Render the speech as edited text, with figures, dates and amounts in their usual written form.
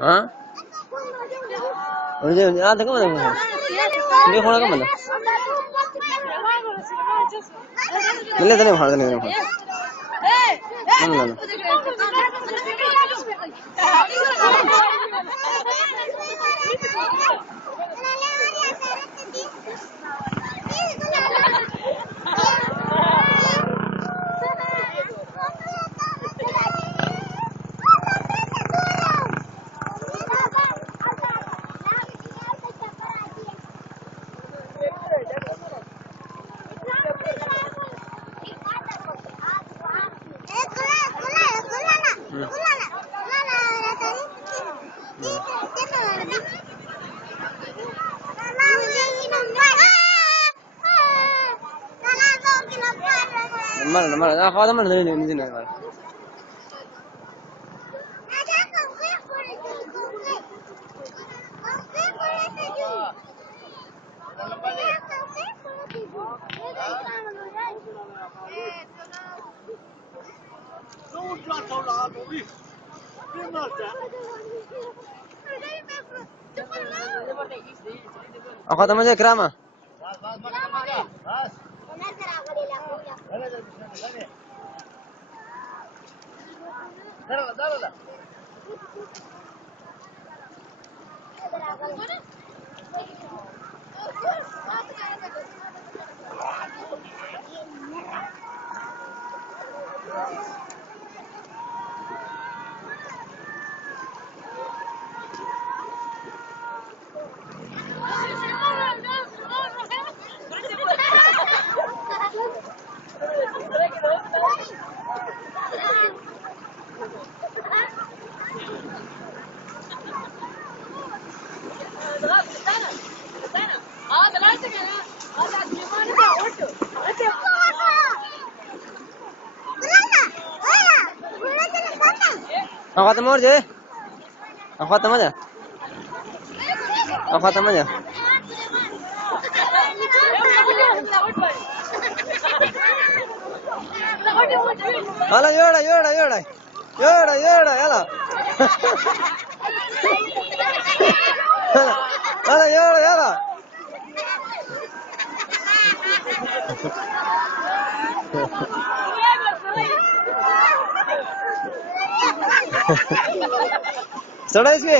हाँ मुझे याद है कब देखो ये खोला कब बंदा मिले तो नहीं फाड़ देने नहीं مرة هذا مرة نزلنا مرة أخذ مجا كرامة أخذ مورجة أخذ مجا أخذ مجا هلا يورا يورا يورا يورا يورا يلا هلا يورا يلا सड़ा इसके